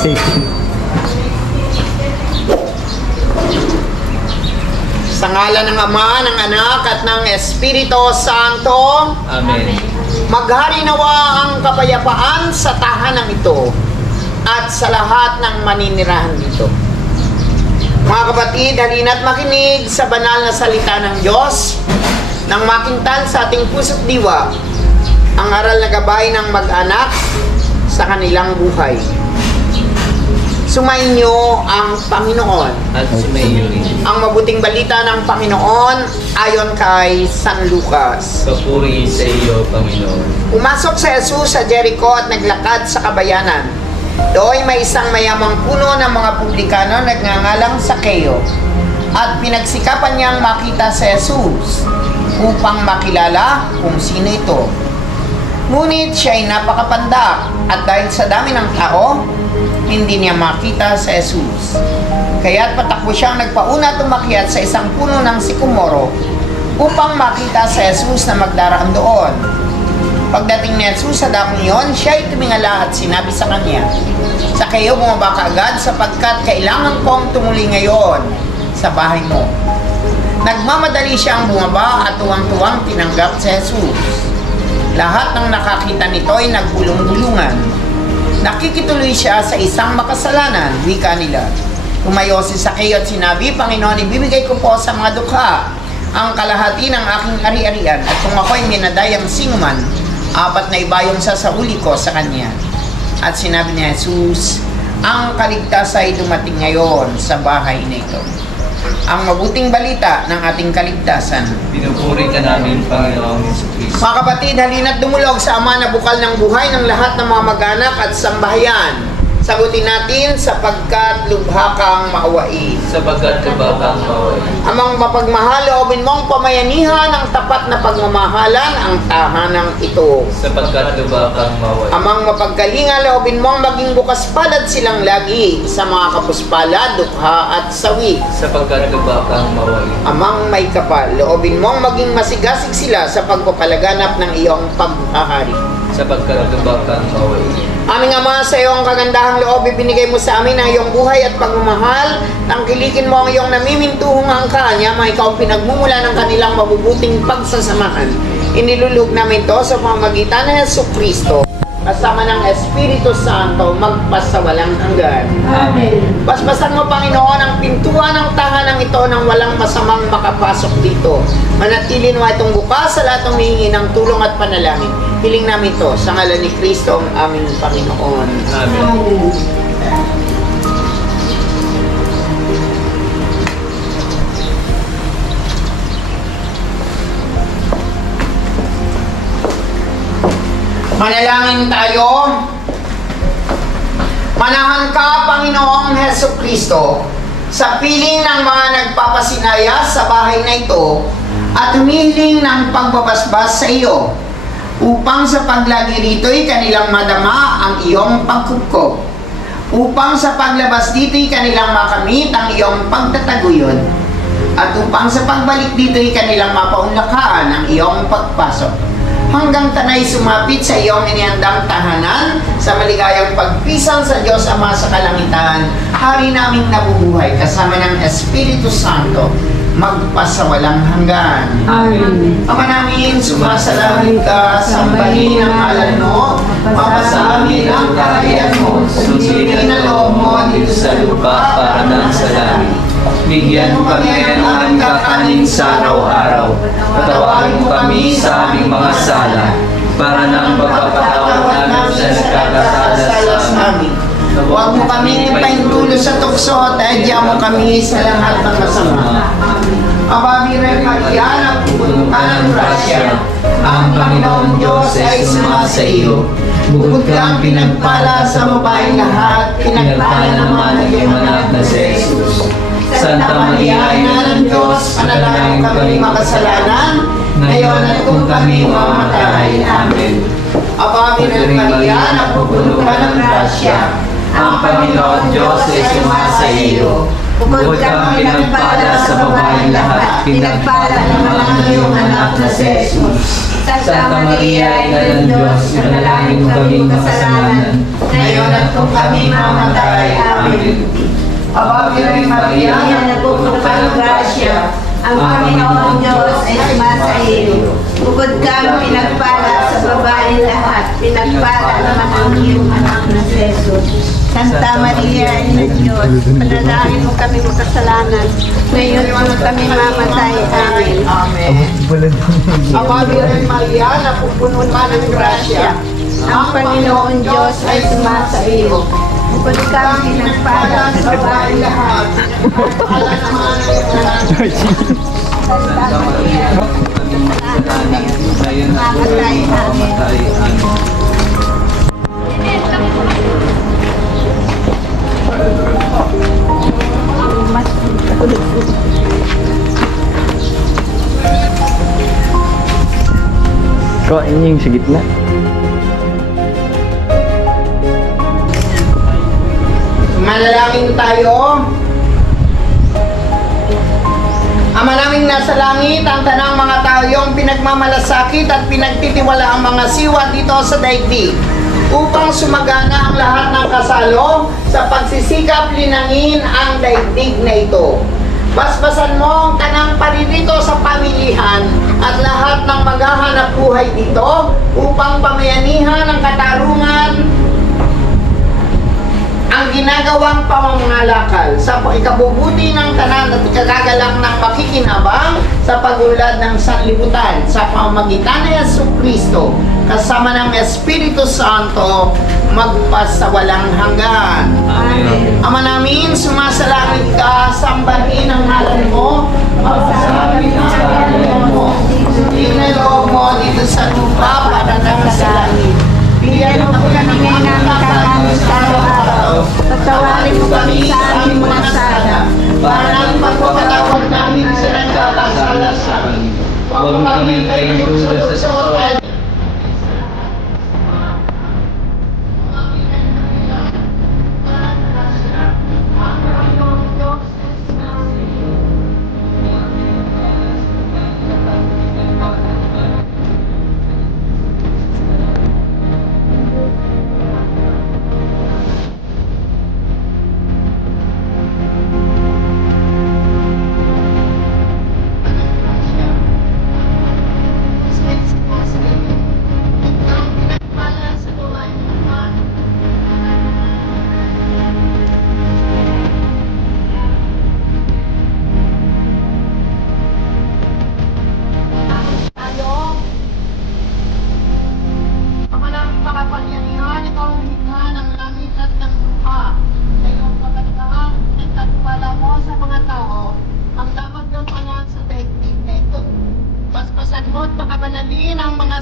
Sa ngalan ng Ama, ng Anak, at ng Espiritu Santo. Amen. Maghari nawa ang kapayapaan sa tahanang ito at sa lahat ng maninirahan dito. Mga kapatid, halina't makinig sa banal na salita ng Diyos nang makintal sa ating puso't diwa ang aral na gabay ng mag-anak sa kanilang buhay. Sumainyo ang Panginoon. At sumayo rin. Ang mabuting balita ng Panginoon ayon kay San Lucas. Papuri sa iyo, Panginoon. Pumasok si Jesus sa Jericho at naglakad sa kabayanan. Doon may isang mayamang puno ng mga publikano nagngangalang Sakeo. At pinagsikapan niyang makita si Jesus upang makilala kung sino ito. Ngunit siya ay napakapandak at dahil sa dami ng tao, hindi niya makita si Jesus. Kaya't patakbo siyang nagpauna at umakyat sa isang puno ng sikomoro upang makita si Jesus na magdaraan doon. Pagdating ni Jesus sa dakong iyon, siya ay tumingala at sinabi sa kanya, Sakeo, bumaba ka agad sapagkat kailangan kong tumuli ngayon sa bahay mo. Nagmamadali siyang bumaba at tuwang-tuwang tinanggap si Jesus. Lahat ng nakakita nito ay nagbulong-bulungan. Nakikituloy siya sa isang makasalanan, wika nila. Tumayo si Sakeo at sinabi, Panginoon, ibibigay ko po sa mga dukha ang kalahati ng aking ari-arian at kung ako'y minadayang sinuman, 4 na ibayong sasauli ko sa kanya. At sinabi ni Jesus, ang kaligtasan ay dumating ngayon sa bahay na ito. Ang mabuting balita ng ating kaligtasan. Pinupuri ka namin, Panginoong Jesucristo. Mga kapatid, halina't dumulog sa Ama na bukal ng buhay ng lahat ng mga mag-anak at sambahayan. Sagutin natin, sapagkat lubha kang maawain. Sapagkat lubha kang maawain. Amang mapagmahal, loobin mong pamayanihan ang tapat na pagmamahalan ang tahanang ito. Sapagkat lubha kang maawain. Amang mapagkalinga, loobin mong maging bukas palad silang lagi sa mga kapuspalad, dukha at sawi. Sapagkat lubha kang maawain. Amang may kapal, loobin mong maging masigasig sila sa pagpapalaganap ng iyong paghahari. Sapagkat lubha kang maawain. Aming Ama, sa iyong kagandahang loob, ibinigay mo sa amin ang iyong buhay at pagmamahal. Tangkilikin mo ang iyong namimintuhong angka niya, mga ikaw pinagmumula ng kanilang mabubuting pagsasamahan. Inilulog namin to sa pamamagitan ng Jesucristo, kasama ng Espiritu Santo, magpasawalang hanggan. Amen. Basbasan mo, Panginoon, ang pintuan ng tahanang ito nang walang masamang makapasok dito. Manatilin mo itong bukas sa lahat ng hihingi ng tulong at panalangin. Hiling namin ito sa ngalan ni Kristo ang aming Panginoon. Amen. Manalangin tayo. Manahan ka, Panginoong Jesucristo, sa piling ng mga nagpapasinaya sa bahay na ito at humihiling ng pagbabasbas sa iyo, upang sa paglagi rito'y kanilang madama ang iyong pagkupkop, upang sa paglabas dito'y kanilang makamit ang iyong pagtataguyod, at upang sa pagbalik dito'y kanilang mapaunlakaan ang iyong pagpasok, hanggang tanay sumapit sa iyong inihandang tahanan sa maligayang pagpisan sa Diyos Ama sa kalangitan, hari naming nabubuhay kasama ng Espiritu Santo, magpasawalang hanggan. Amen. Ama namin, sumasalangit ka, sambahin ang ngalan mo, mapasa amin ang kaharian mo, sundin ang loob mo dito sa lupa para ng sa langit. Bigyan mo kami ng aming kakanin sa araw-araw. Patawarin mo kami sa aming mga sala, para nang pagpapatawad namin sa nagkakasala sa amin. Huwag mo kami ipahintulo sa tukso at adya mo kami sa lahat ng masama. Aba, Birhen Maria, nagpupuno ka ng grasya. Ang Panginoon Diyos ay sumasa iyo. Bukod kang pinagpala sa babaeng lahat, pinagpala naman ang iyong anak na si Jesus. Santa Maria, Ina ng Diyos, panalangin kami makasalanan, ngayon at kung kami mamamatay. Amen. Aba, Birhen Maria, nagpupuno ka ng grasya. Ang Panginoon Diyos ay sumasa iyo. Bukod kang pinagpala sa babaeng lahat, pinagpala naman ang iyong anak na si Jesus. Santa Maria, Ina ng Diyos, manalangin mo kaming makasalanan, ngayon at kung kami mamatay. Amen. Aba, Virgen Maria, Maria, nagpupuno ng grasya, ang Panginoon Diyos ay sumasa iyo. Bukod kang pinagpala sa babae lahat, pinagpala naman ang iyong anak na si Jesus. Santa Maria, Ina ng Diyos, panalangin mo kami makasalanan, ngayon kung kami mamatay. Amen. Amen. Aba, Virgen Maria, napupuno ka ng grasya. Ang Panginoon Diyos ay sumasa iyo. Bukod kang pinagpala sa babae lahat, Ala naman ang iyong anak. Santa Maria, kaming makasalanan, ngayon at kung kami mamatay. Amen. Kok ini yung sa gitna? Manalangin tayo. Ama naming nasa langit, ang tanang mga tao yung pinagmamalasakit at pinagtitiwala ang mga siwa dito sa daigdig upang sumagana ang lahat ng kasalo sa pagsisikap linangin ang daigdig na ito. Basbasan mo ang kanang paririto sa pamilihan at lahat ng maghahanap buhay dito upang pamayanihan ang katarungan ang ginagawang pamamalakal sa ikabubuti ng tanan at ikagagalak ng makikinabang sa pag-ulad ng sanlibutan sa pamamagitan ni Jesucristo kasama ng Espiritu Santo magpasawalang hanggan. Amen. Ama namin, sumasalangit ka, sambahin ang ngalan mo, magsasabi ang ngalan mo, inaloob mo dito sa lupa para sa langit. Bigyan mo kami ngayon ng kakanin sa araw-araw. Patawarin mo kami sa aming mga sala, para ng pagpapatawad namin sa nagkakasala sa amin. Huwag mo kami kayo sa sasawal.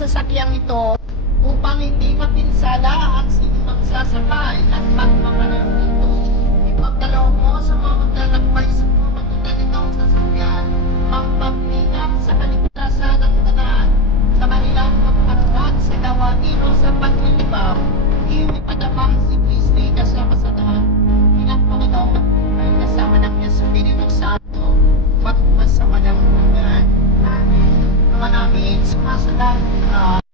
Sasakyang ito upang hindi mapinsala ang sinumang sasakay at magmamalang dito. Ipagdalaw mo sa mga maglalakbay sa mga magutan itong sasakyan ang paglingat sa kaligtasan ng tanan sa kanilang pagpatulat sa dawagin o sa paglilibaw. Ipadamang si Kristi kasama sa tanan. Inang Panginoon ay kasama ng Espiritu Santo magpasawalang hanggan. Amen. Ama namin, sumasalangit ka.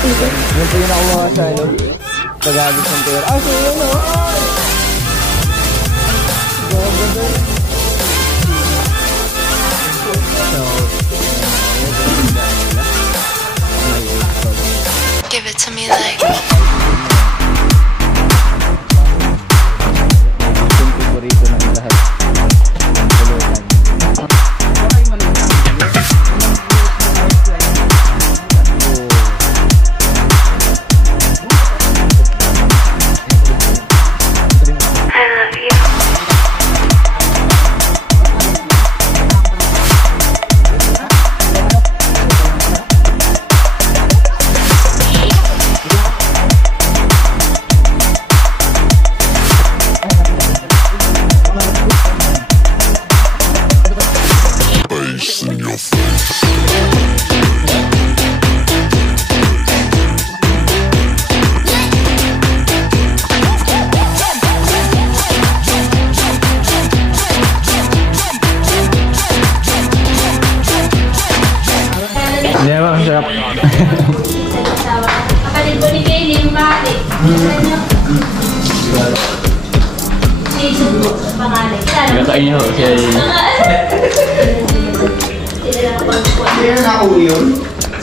Yan po yung nakuha sa ano. Tagalog ng pera. Ah, so yun o. Give it to me like. Yung favorito ng lahat. I love you. Yeah, ma'am, sarap. Kapatid ko ni Kaylee, yung mali. Jason po, pangalan. Kakain ho, siya ay... Sino na uwi yun?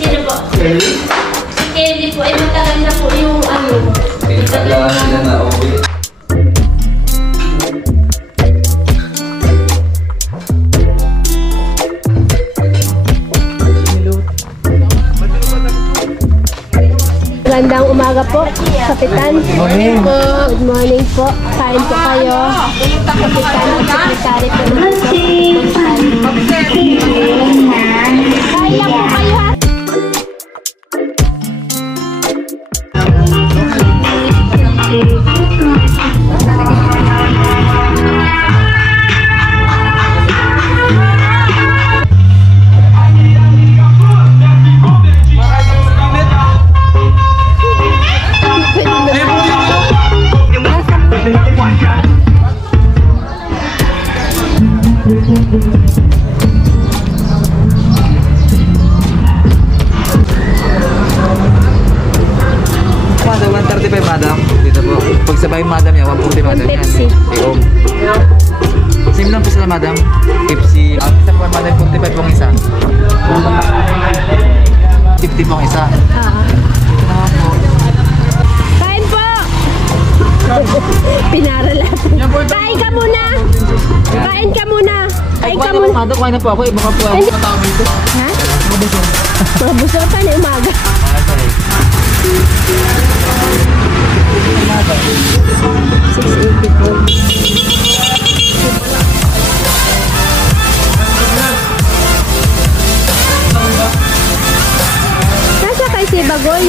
Sino po? Kelly? Si Kaylee po, ay matagal na po yung ano. Kailangan sila na uwi. Magandang umaga po, Kapitan. Morning. Good morning po. Kain po kayo. Kapitan at sekretary po dito. Kain lang po kayo ha. Madam, 135 madam. Dito po. Pag sabay madam niya, 140 madam yan. Pepsi. Om. Same lang po sila madam. Pepsi. Ang isa po madam, 45 pong isa. 50 pong isa. Kain po! Pinaralat. Kain ka muna! Kain ka muna! Kain ka muna! Madam, kumain na po ako. Iba ka po ako. Hindi. Matawag dito. Ha? Mabusog pa na umaga. Ah, sorry. 680 po. Nasa kay si Bagoy?